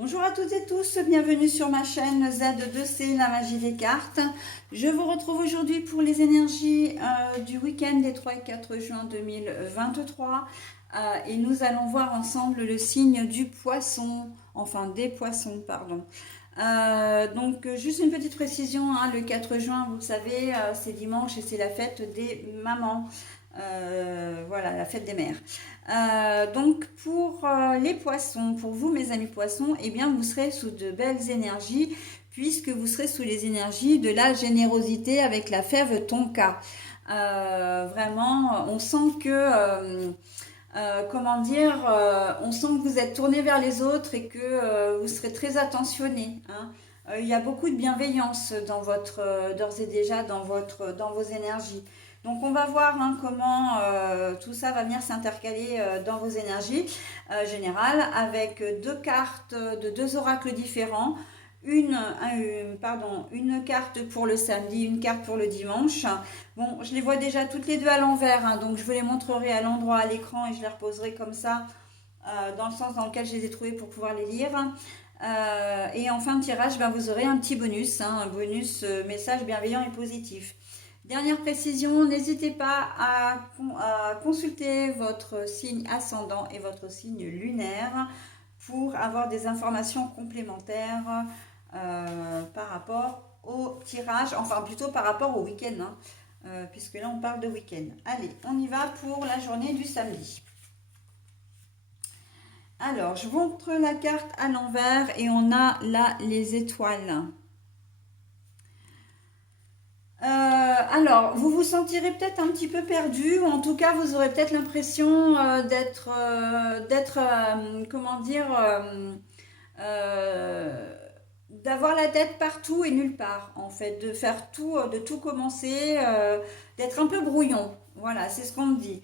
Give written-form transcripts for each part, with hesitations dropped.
Bonjour à toutes et tous, bienvenue sur ma chaîne Z2C, la magie des cartes. Je vous retrouve aujourd'hui pour les énergies du week-end des 3 et 4 juin 2023. Et nous allons voir ensemble le signe du poisson, enfin des poissons, pardon. Donc juste une petite précision, hein, le 4 juin, vous le savez, c'est dimanche et c'est la fête des mamans. Voilà, la fête des mères. Donc pour les poissons, pour vous mes amis poissons, eh bien vous serez sous de belles énergies puisque vous serez sous les énergies de la générosité avec la fève tonka. Vraiment, on sent que comment dire, on sent que vous êtes tourné vers les autres et que vous serez très attentionné, hein. Il y a beaucoup de bienveillance dans votre, d'ores et déjà dans vos énergies. Donc on va voir, hein, comment tout ça va venir s'intercaler dans vos énergies générales avec deux cartes de deux oracles différents. Une carte pour le samedi, une carte pour le dimanche. Bon, je les vois déjà toutes les deux à l'envers, hein, donc je vous les montrerai à l'endroit à l'écran et je les reposerai comme ça dans le sens dans lequel je les ai trouvées pour pouvoir les lire. Et en fin de tirage, ben, vous aurez un petit bonus, hein, un bonus message bienveillant et positif. Dernière précision, n'hésitez pas à consulter votre signe ascendant et votre signe lunaire pour avoir des informations complémentaires par rapport au tirage, enfin plutôt par rapport au week-end, hein, puisque là on parle de week-end. Allez, on y va pour la journée du samedi. Alors, je vous montre la carte à l'envers et on a là les étoiles. Alors, vous vous sentirez peut-être un petit peu perdu, ou en tout cas, vous aurez peut-être l'impression comment dire, d'avoir la tête partout et nulle part, en fait, de faire tout, de tout commencer, d'être un peu brouillon. Voilà, c'est ce qu'on me dit.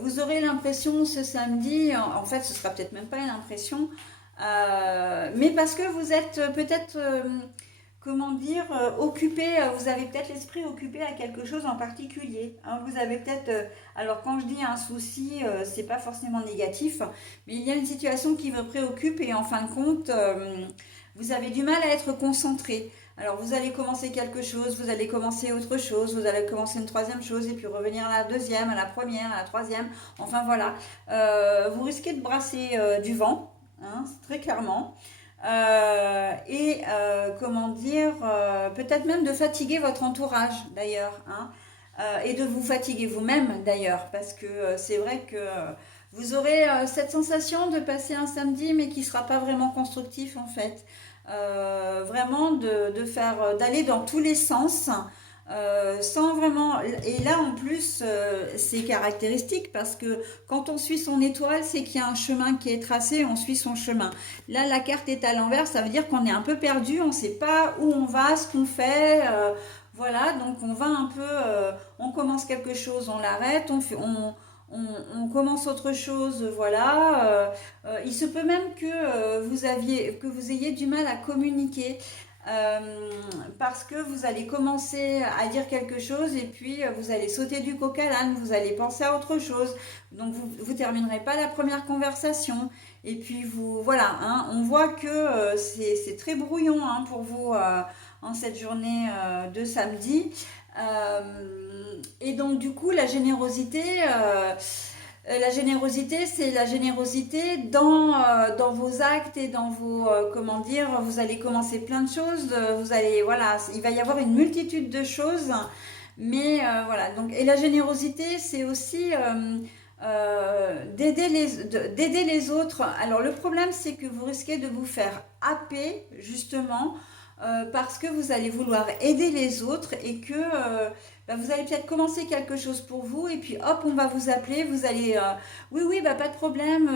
Vous aurez l'impression ce samedi, en fait, ce sera peut-être même pas une impression, mais parce que vous êtes peut-être comment dire, occupé, vous avez peut-être l'esprit occupé à quelque chose en particulier, hein. Vous avez peut-être, alors quand je dis un souci, c'est pas forcément négatif, mais il y a une situation qui vous préoccupe et en fin de compte, vous avez du mal à être concentré. Alors vous allez commencer quelque chose, vous allez commencer autre chose, vous allez commencer une troisième chose et puis revenir à la deuxième, à la première, à la troisième. Enfin voilà, vous risquez de brasser du vent, hein, très clairement. Comment dire, peut-être même de fatiguer votre entourage d'ailleurs, hein, et de vous fatiguer vous-même d'ailleurs, parce que c'est vrai que vous aurez cette sensation de passer un samedi, mais qui ne sera pas vraiment constructif en fait. Vraiment de faire, d'aller dans tous les sens. Sans vraiment, et là en plus c'est caractéristique parce que quand on suit son étoile, c'est qu'il y a un chemin qui est tracé, on suit son chemin. Là la carte est à l'envers, ça veut dire qu'on est un peu perdu, on ne sait pas où on va, ce qu'on fait, voilà, donc on va un peu, on commence quelque chose, on l'arrête, on commence autre chose, voilà. Il se peut même que que vous ayez du mal à communiquer. Euh, Parce que vous allez commencer à dire quelque chose et puis vous allez sauter du coq à l'âne, vous allez penser à autre chose. Donc vous terminerez pas la première conversation. Et puis vous, voilà, hein, on voit que c'est très brouillon, hein, pour vous en cette journée de samedi. Et donc du coup, la générosité, c'est la générosité dans vos actes et dans vos, comment dire, vous allez commencer plein de choses, vous allez, voilà, il va y avoir une multitude de choses, mais voilà, donc, et la générosité, c'est aussi d'aider les autres. Alors le problème, c'est que vous risquez de vous faire happer, justement, parce que vous allez vouloir aider les autres et que bah, vous allez peut-être commencer quelque chose pour vous et puis hop, on va vous appeler, vous allez oui, oui, bah, pas de problème,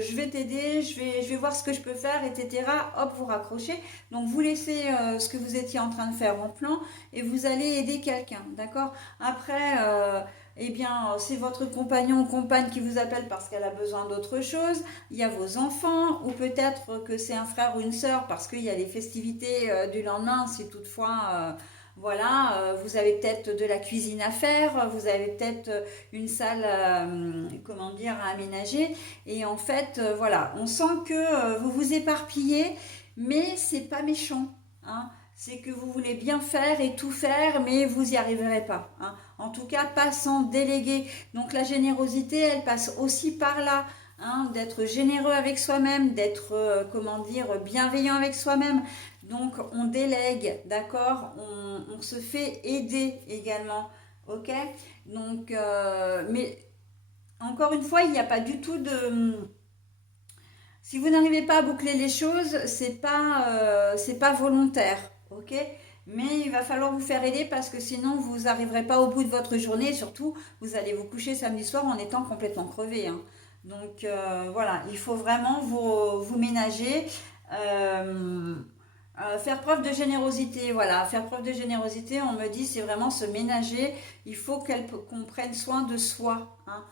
je vais t'aider, je vais voir ce que je peux faire, etc. Hop, vous raccrochez. Donc vous laissez ce que vous étiez en train de faire en plan et vous allez aider quelqu'un, d'accord. Après, eh bien, c'est votre compagnon ou compagne qui vous appelle parce qu'elle a besoin d'autre chose. Il y a vos enfants, ou peut-être que c'est un frère ou une sœur parce qu'il y a les festivités du lendemain, si toutefois Voilà, vous avez peut-être de la cuisine à faire, vous avez peut-être une salle, comment dire, à aménager. Et en fait, voilà, on sent que vous vous éparpillez, mais c'est pas méchant, hein. C'est que vous voulez bien faire et tout faire, mais vous n'y arriverez pas, hein. En tout cas, pas sans déléguer. Donc la générosité, elle passe aussi par là, hein, d'être généreux avec soi-même, d'être, comment dire, bienveillant avec soi-même. Donc on délègue, d'accord, on se fait aider également, ok. Donc, mais encore une fois, il n'y a pas du tout de... Si vous n'arrivez pas à boucler les choses, c'est pas volontaire, ok? Mais il va falloir vous faire aider parce que sinon vous n'arriverez pas au bout de votre journée et surtout vous allez vous coucher samedi soir en étant complètement crevé, hein. Donc voilà, il faut vraiment vous ménager, euh, faire preuve de générosité. Voilà, faire preuve de générosité, on me dit, c'est vraiment se ménager. Il faut qu'on prenne soin de soi, hein.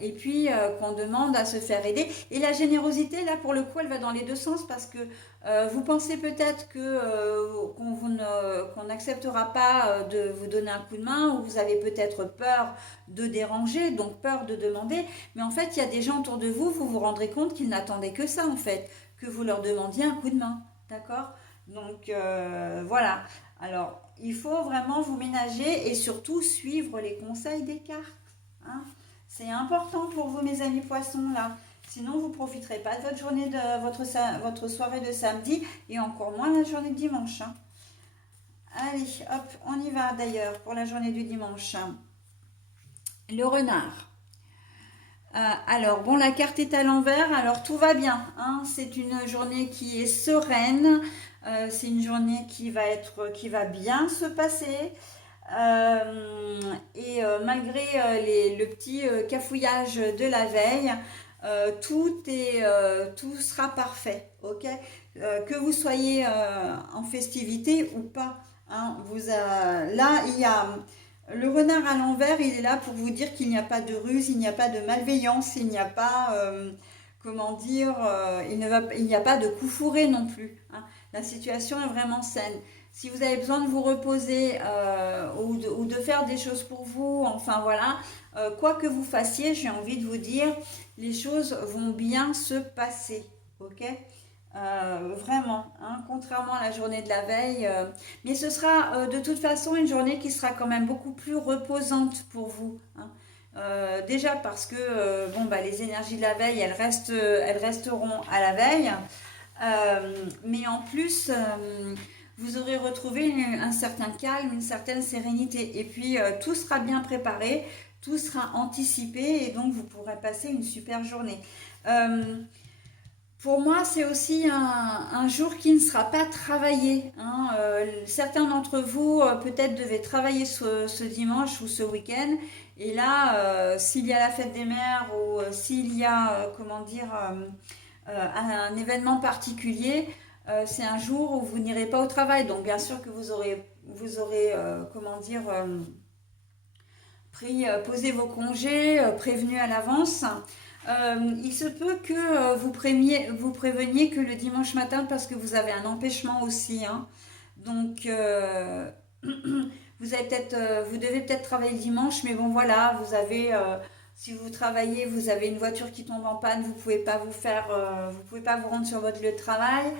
Et puis qu'on demande à se faire aider. Et la générosité, là, pour le coup, elle va dans les deux sens parce que vous pensez peut-être que qu'on n'acceptera pas de vous donner un coup de main ou vous avez peut-être peur de déranger, donc peur de demander. Mais en fait, il y a des gens autour de vous, vous vous rendrez compte qu'ils n'attendaient que ça, en fait, que vous leur demandiez un coup de main. D'accord? Donc voilà. Alors, il faut vraiment vous ménager et surtout suivre les conseils des cartes, hein. C'est important pour vous, mes amis poissons, là. Sinon, vous ne profiterez pas de votre journée de votre soirée de samedi et encore moins la journée de dimanche, hein. Allez, hop, on y va d'ailleurs pour la journée du dimanche. Le renard. Alors, bon, la carte est à l'envers, alors tout va bien, hein. C'est une journée qui est sereine, c'est une journée qui va bien se passer. Et malgré le petit cafouillage de la veille, tout sera parfait, ok? Que vous soyez en festivité ou pas, hein, là, il y a le renard à l'envers, il est là pour vous dire qu'il n'y a pas de ruse, il n'y a pas de malveillance, il n'y a pas, comment dire, il n'y a pas de coup fourré non plus, hein. La situation est vraiment saine. Si vous avez besoin de vous reposer ou de faire des choses pour vous, enfin voilà, quoi que vous fassiez, j'ai envie de vous dire, les choses vont bien se passer, ok? Vraiment, hein, contrairement à la journée de la veille. Mais ce sera de toute façon une journée qui sera quand même beaucoup plus reposante pour vous, hein. Déjà parce que bon, bah, les énergies de la veille, elles resteront à la veille. Mais en plus, vous aurez retrouvé un certain calme, une certaine sérénité. Et puis, tout sera bien préparé, tout sera anticipé et donc vous pourrez passer une super journée. Euh, pour moi, c'est aussi un jour qui ne sera pas travaillé, hein. Certains d'entre vous, peut-être, devaient travailler ce dimanche ou ce week-end. Et là, s'il y a la fête des mères ou s'il y a, comment dire, un événement particulier, c'est un jour où vous n'irez pas au travail. Donc, bien sûr que vous aurez comment dire, posé vos congés, prévenu à l'avance. Il se peut que vous préveniez que le dimanche matin parce que vous avez un empêchement aussi, hein. Donc, vous devez peut-être travailler le dimanche, mais bon voilà, si vous travaillez, vous avez une voiture qui tombe en panne, vous pouvez pas vous rendre sur votre lieu de travail.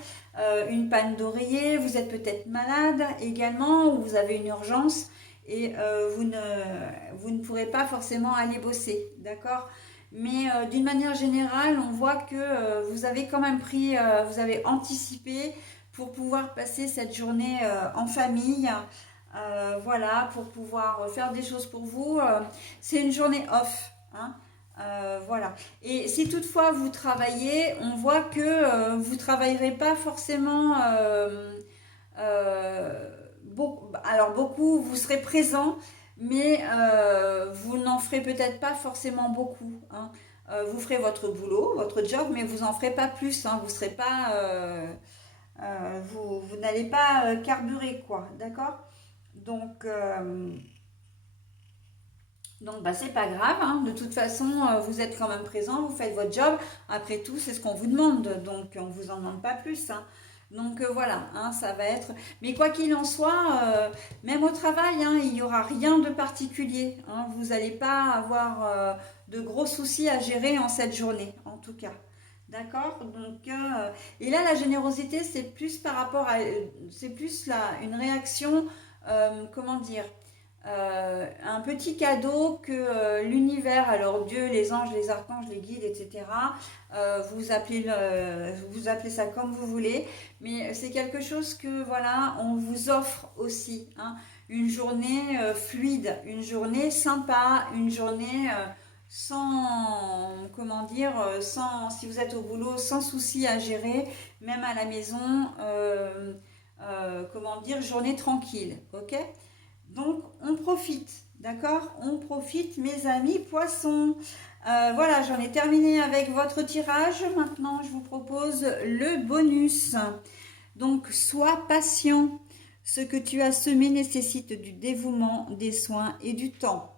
Une panne d'oreiller, vous êtes peut-être malade également, ou vous avez une urgence et vous ne pourrez pas forcément aller bosser, d'accord? Mais d'une manière générale, on voit que vous avez quand même vous avez anticipé pour pouvoir passer cette journée en famille. Voilà, pour pouvoir faire des choses pour vous. C'est une journée off, hein. Voilà. Et si toutefois vous travaillez, on voit que vous ne travaillerez pas forcément alors beaucoup, vous serez présent, mais vous n'en ferez peut-être pas forcément beaucoup, hein. Vous ferez votre boulot, votre job, mais vous n'en ferez pas plus, hein. Vous serez pas, vous n'allez pas carburer, quoi, d'accord? Donc, bah, c'est pas grave, hein. De toute façon, vous êtes quand même présent, vous faites votre job. Après tout, c'est ce qu'on vous demande, donc on vous en demande pas plus, hein. Donc voilà, hein, ça va être. Mais quoi qu'il en soit, même au travail, hein, il n'y aura rien de particulier, hein. Vous n'allez pas avoir de gros soucis à gérer en cette journée, en tout cas. D'accord? Donc, et là, la générosité, c'est plus par rapport à. C'est plus là, une réaction, comment dire? Un petit cadeau que l'univers, alors Dieu, les anges, les archanges, les guides, etc., vous appelez ça comme vous voulez, mais c'est quelque chose que voilà, on vous offre aussi, hein. Une journée fluide, une journée sympa, une journée sans, comment dire, sans, si vous êtes au boulot, sans souci à gérer, même à la maison, comment dire, journée tranquille, ok? Donc, on profite, d'accord? On profite, mes amis poissons. Voilà, j'en ai terminé avec votre tirage. Maintenant, je vous propose le bonus. Donc, sois patient. Ce que tu as semé nécessite du dévouement, des soins et du temps.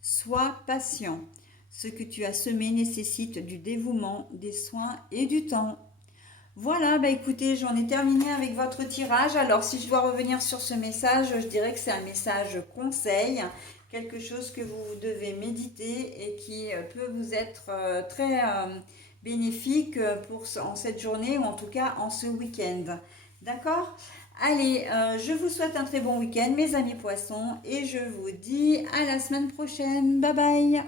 Sois patient. Ce que tu as semé nécessite du dévouement, des soins et du temps. Voilà, bah écoutez, j'en ai terminé avec votre tirage. Alors, si je dois revenir sur ce message, je dirais que c'est un message conseil, quelque chose que vous devez méditer et qui peut vous être très bénéfique en cette journée ou en tout cas en ce week-end. D'accord? Allez, je vous souhaite un très bon week-end, mes amis poissons, et je vous dis à la semaine prochaine. Bye bye!